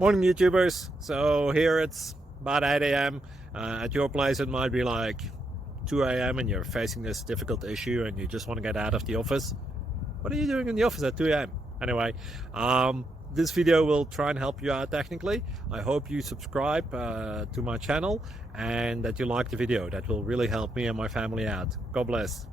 Morning YouTubers. So here it's about 8 a.m. At your place it might be like 2 a.m. and you're facing this difficult issue and you just want to get out of the office. What are you doing in the office at 2 a.m.? Anyway, this video will try and help you out technically. I hope you subscribe to my channel and that you like the video. That will really help me and my family out. God bless.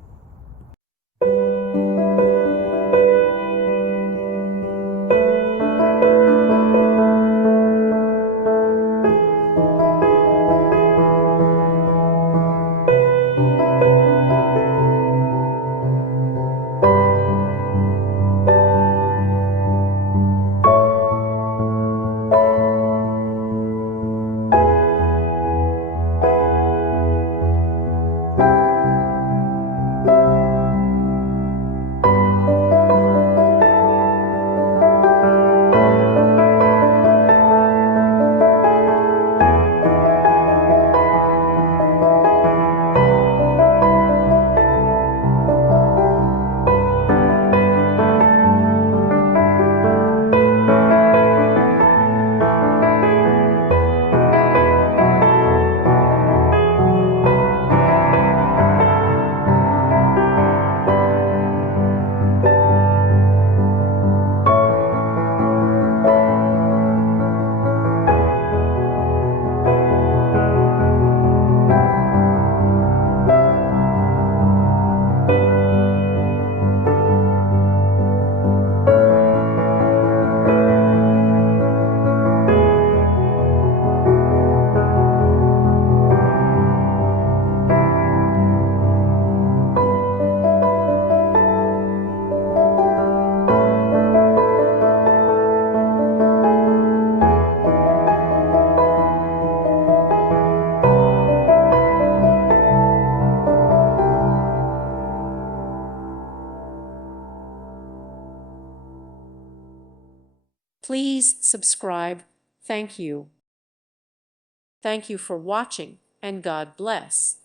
Please subscribe. Thank you. Thank you for watching, and God bless.